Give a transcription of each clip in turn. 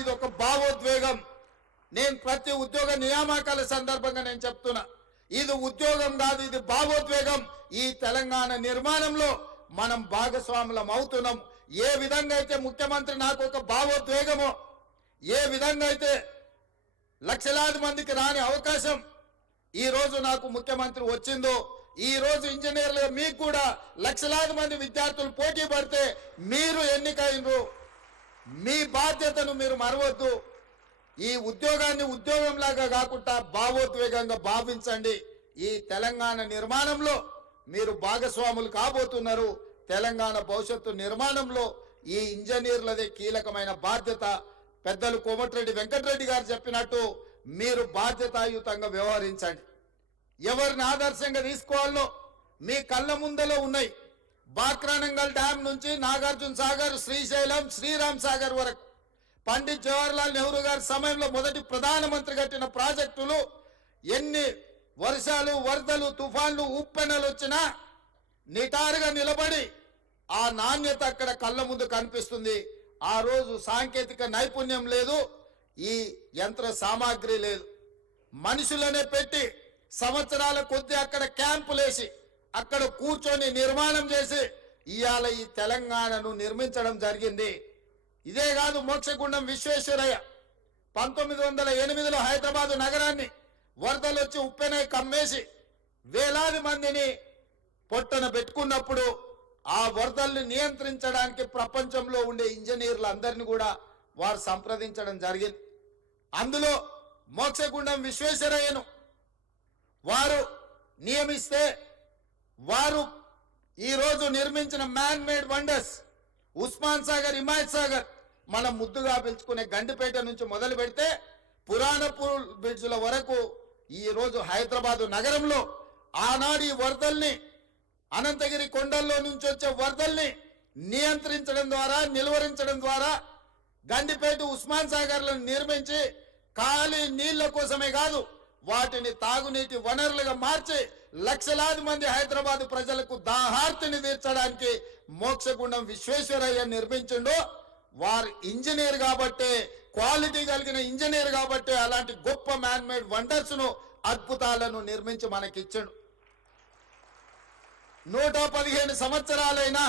ఇది ఒక భావోద్వేగం. నేను ప్రతి ఉద్యోగ నియామకాల సందర్భంగా నేను చెప్తున్నా, ఇది ఉద్యోగం కాదు, ఇది భావోద్వేగం. ఈ తెలంగాణ నిర్మాణంలో మనం భాగస్వాములం అవుతున్నాం. ఏ విధంగా అయితే ముఖ్యమంత్రి నాకు ఒక భావోద్వేగమో, ఏ విధంగా అయితే లక్షలాది మందికి రాని అవకాశం ఈ రోజు నాకు ముఖ్యమంత్రి వచ్చిందో, ఈ రోజు ఇంజనీర్లు మీకు కూడా లక్షలాది మంది విద్యార్థులు పోటీ పడితే మీరు ఎన్నికైనరు. మీ బాధ్యతను మీరు మరవద్దు. ఈ ఉద్యోగాన్ని ఉద్యోగంలాగా కాకుండా భావోద్వేగంగా భావించండి. ఈ తెలంగాణ నిర్మాణంలో మీరు భాగస్వాములు కాబోతున్నారు. తెలంగాణ భవిష్యత్తు నిర్మాణంలో ఈ ఇంజనీర్లదే కీలకమైన బాధ్యత. పెద్దలు కోమటిరెడ్డి వెంకటరెడ్డి గారు చెప్పినట్టు మీరు బాధ్యతాయుతంగా వ్యవహరించండి. ఎవరిని ఆదర్శంగా తీసుకోవాలో మీ కళ్ళ ముందలో ఉన్నాయి. బాక్రానంగల్ డ్యామ్ నుంచి నాగార్జున సాగర్, శ్రీశైలం, శ్రీరామ్ సాగర్ వరకు పండిత్ జవహర్లాల్ నెహ్రూ గారి సమయంలో మొదటి ప్రధానమంత్రి కట్టిన ప్రాజెక్టులు ఎన్ని వర్షాలు, వరదలు, తుఫాన్లు, ఉప్పెనలు వచ్చినా నిటారుగా నిలబడి ఆ నాణ్యత అక్కడ కళ్ళ ముందు కనిపిస్తుంది. ఆ రోజు సాంకేతిక నైపుణ్యం లేదు, ఈ యంత్ర సామాగ్రి లేదు. మనుషులనే పెట్టి సంవత్సరాల కొద్దీ అక్కడ క్యాంపులేసి అక్కడ కూర్చొని నిర్మాణం చేసి ఇవాళ ఈ తెలంగాణను నిర్మించడం జరిగింది. ఇదే కాదు, మోక్షగుండం విశ్వేశ్వరయ్య 1908లో హైదరాబాదు నగరాన్ని వరదలు వచ్చి ఉప్పెనై కమ్మేసి వేలాది మందిని పొట్టన పెట్టుకున్నప్పుడు ఆ వరదల్ని నియంత్రించడానికి ప్రపంచంలో ఉండే ఇంజనీర్లందరినీ కూడా వారు సంప్రదించడం జరిగింది. అందులో మోక్షగుండం విశ్వేశ్వరయ్యను వారు నియమిస్తే వారు ఈరోజు నిర్మించిన man made wonders Osman Sagar, Himayat Sagar, మనం ముద్దుగా పిలుచుకునే గండిపేట నుంచి మొదలు పెడితే పురాణపూర్ బ్రిడ్జ్ల వరకు ఈరోజు హైదరాబాదు నగరంలో ఆనాడు ఈ వరదల్ని, అనంతగిరి కొండల్లో నుంచి వచ్చే వరదల్ని నియంత్రించడం ద్వారా, నిలువరించడం ద్వారా గండిపేట, ఉస్మాన్ సాగర్లను నిర్మించి ఖాళీ నీళ్ల కోసమే కాదు వాటిని తాగునీటి వనరులుగా మార్చి లక్షలాది మంది హైదరాబాద్ ప్రజలకు దాహార్తిని తీర్చడానికి మోక్షగుండం విశ్వేశ్వరయ్య నిర్మించిండు. వారు ఇంజనీర్ కాబట్టే, క్వాలిటీ కలిగిన ఇంజనీర్ కాబట్టే అలాంటి గొప్ప మ్యాన్ మేడ్ వండర్స్ ను, అద్భుతాలను నిర్మించి మనకిచ్చాడు. 115 సంవత్సరాలైనా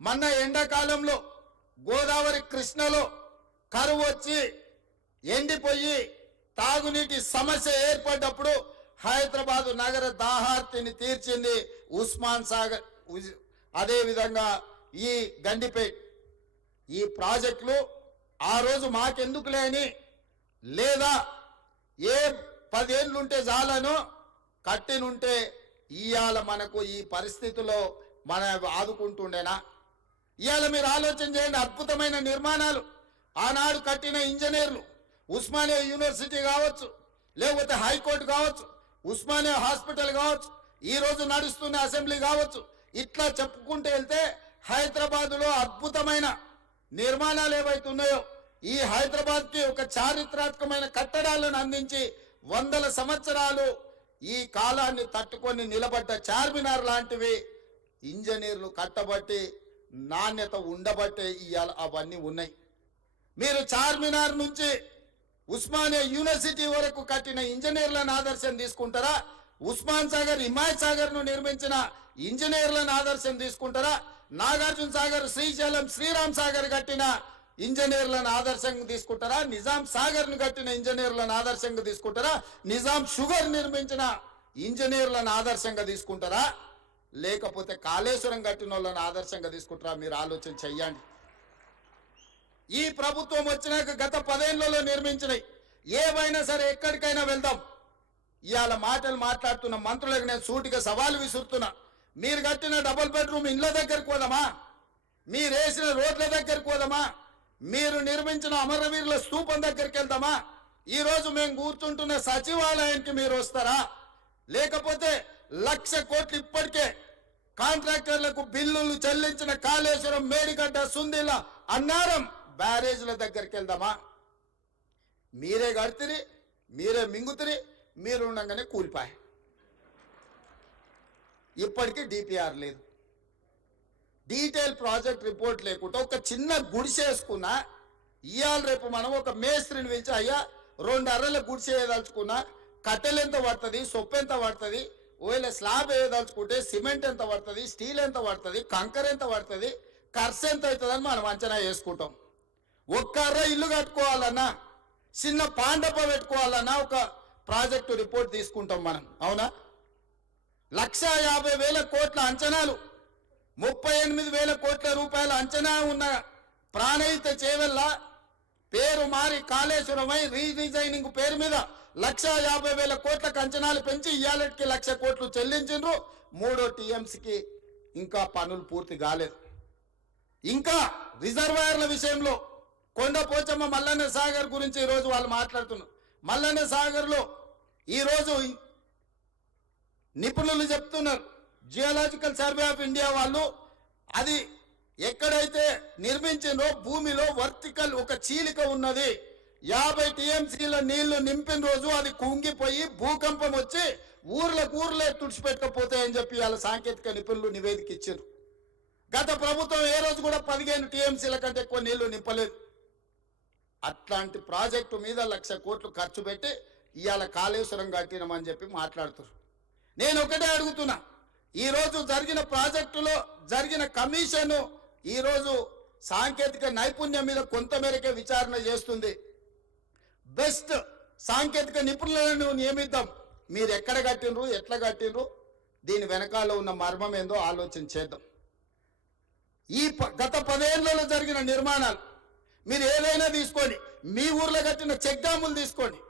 మొన్న ఎండాకాలంలో గోదావరి, కృష్ణలో కరువు వచ్చి ఎండిపోయి తాగునీటి సమస్య ఏర్పడ్డప్పుడు హైదరాబాదు నగర దాహార్తిని తీర్చింది ఉస్మాన్ సాగర్. అదేవిధంగా ఈ గండిపేట్, ఈ ప్రాజెక్టులు ఆ రోజు మాకెందుకు లేని, లేదా ఏ 10 ఏళ్ళుంటే చాలను కట్టినుంటే ఇవాళ మనకు ఈ పరిస్థితిలో మన ఆదుకుంటుండేనా? ఇవాళ మీరు ఆలోచన చేయండి. అద్భుతమైన నిర్మాణాలు ఆనాడు కట్టిన ఇంజనీర్లు, ఉస్మానియా యూనివర్సిటీ కావచ్చు, లేకపోతే హైకోర్టు కావచ్చు, ఉస్మానియా హాస్పిటల్ కావచ్చు, ఈ రోజు నడుస్తున్న అసెంబ్లీ కావచ్చు, ఇట్లా చెప్పుకుంటూ వెళ్తే హైదరాబాదులో అద్భుతమైన నిర్మాణాలు ఏవైతే ఉన్నాయో ఈ హైదరాబాద్కి ఒక చారిత్రాత్మకమైన కట్టడాలను అందించి 100 సంవత్సరాలు ఈ కాలాన్ని తట్టుకొని నిలబడ్డ చార్మినార్ లాంటివి ఇంజనీర్లు కట్టబట్టి నాణ్యత ఉండబట్టే ఇవాళ అవన్నీ ఉన్నాయి. మీరు చార్మినార్ నుంచి ఉస్మానియా యూనివర్సిటీ వరకు కట్టిన ఇంజనీర్లను ఆదర్శం తీసుకుంటారా? ఉస్మాన్ సాగర్, హిమాయత్ సాగర్ ను నిర్మించిన ఇంజనీర్లను ఆదర్శం తీసుకుంటారా? నాగార్జున సాగర్, శ్రీశైలం, శ్రీరామ్ సాగర్ కట్టిన ఇంజనీర్లను ఆదర్శంగా తీసుకుంటారా? నిజాం సాగర్ ను కట్టిన ఇంజనీర్లను ఆదర్శంగా తీసుకుంటారా? నిజాం షుగర్ నిర్మించిన ఇంజనీర్లను ఆదర్శంగా తీసుకుంటారా? లేకపోతే కాళేశ్వరం కట్టిన వాళ్ళని ఆదర్శంగా తీసుకుంటారా? మీరు ఆలోచన చెయ్యండి. ఈ ప్రభుత్వం వచ్చినాక గత 10 ఏళ్లలో నిర్మించినాయి ఏవైనా సరే ఎక్కడికైనా వెళ్దాం. ఇవాళ మాటలు మాట్లాడుతున్న మంత్రులకు నేను సూటిగా సవాలు విసురుతున్నా. మీరు కట్టిన డబుల్ బెడ్రూమ్ ఇండ్ల దగ్గరకు పోదామా? మీరు వేసిన రోడ్ల దగ్గరకు పోదామా? మీరు నిర్మించిన అమరవీరుల స్తూపం దగ్గరికి వెళ్దామా? ఈరోజు మేము కూర్చుంటున్న సచివాలయానికి మీరు వస్తారా? లేకపోతే 1,00,000 కోట్లు ఇప్పటికే కాంట్రాక్టర్లకు బిల్లులు చెల్లించిన కాళేశ్వరం, మేడిగడ్డ, సుందిల, అన్నారం బ్యారేజ్ల దగ్గరికి వెళ్దామా? మీరే కడితిరి, మీరే మింగుతిరి, మీరు ఉండగానే కూలిపాయి. ఇప్పటికీ డిపిఆర్ లేదు, డీటెయిల్ ప్రాజెక్ట్ రిపోర్ట్ లేకుండా ఒక చిన్న గుడిసేసుకున్నా ఇవాళ రేపు మనం ఒక మేస్త్రిని పిలిచి అయ్యా 2 అర్రల గుడిసె వేయదలుచుకున్నా కట్టెలు ఎంత పడుతుంది, సొప్పు ఎంత పడుతుంది, ఒకవేళ స్లాబ్ వేయదలుచుకుంటే సిమెంట్ ఎంత పడుతుంది, స్టీల్ ఎంత పడుతుంది, కంకర ఎంత పడుతుంది, ఖర్చు ఎంత అవుతుందని మనం అంచనా వేసుకుంటాం. ఒక్క అర్ర ఇల్లు కట్టుకోవాలన్నా, చిన్న పాండప పెట్టుకోవాలన్నా ఒక ప్రాజెక్టు రిపోర్ట్ తీసుకుంటాం మనం. అవునా? 1,50,000 కోట్ల అంచనాలు, 38,000 కోట్ల రూపాయల అంచనా ఉన్న ప్రాణహిత చేవెళ్ళ పేరు మారి కాళేశ్వరమై రీడిజైనింగ్ పేరు మీద 1,50,000 కోట్లకు అంచనాలు పెంచి ఇవాళకి 1,00,000 కోట్లు చెల్లించిండ్రు. 3వ టీఎంసీకి ఇంకా పనులు పూర్తి కాలేదు. ఇంకా రిజర్వాయర్ల విషయంలో కొండపోచమ్మ మల్లన్న సాగర్ గురించి ఈరోజు వాళ్ళు మాట్లాడుతున్నారు. మల్లన్న సాగర్లో ఈరోజు నిపుణులు చెప్తున్నారు, జియోలాజికల్ సర్వే ఆఫ్ ఇండియా వాళ్ళు అది ఎక్కడైతే నిర్మించిందో భూమిలో వర్టికల్ ఒక చీలిక ఉన్నది. 50 టీఎంసీల నీళ్లు నింపిన రోజు అది కుంగిపోయి భూకంపం వచ్చి ఊర్లే తుడిచిపెట్టకపోతాయని చెప్పి వాళ్ళ సాంకేతిక నిపుణులు నివేదిక ఇచ్చారు. గత ప్రభుత్వం ఏ రోజు కూడా 15 టీఎంసీల కంటే ఎక్కువ నీళ్లు నింపలేదు. అట్లాంటి ప్రాజెక్టు మీద 1,00,000 కోట్లు ఖర్చు పెట్టి ఇవాళ కాళేశ్వరం కట్టినామని చెప్పి మాట్లాడుతున్నారు. నేను ఒకటే అడుగుతున్నా, ఈరోజు జరిగిన ప్రాజెక్టులో జరిగిన కమిషన్ ఈరోజు సాంకేతిక నైపుణ్యం మీద కొంతమేరకే విచారణ చేస్తుంది. బెస్ట్ సాంకేతిక నిపుణులను నియమిద్దాం. మీరు ఎక్కడ కట్టినరు, ఎట్లా కట్టినరు, దీని వెనకాల ఉన్న మర్మం ఏందో ఆలోచన చేద్దాం. ఈ గత 10 ఏళ్లలో జరిగిన నిర్మాణాలు మీరు ఏదైనా తీసుకోండి, మీ ఊర్లో కట్టిన చెక్ డ్యాములు తీసుకోండి,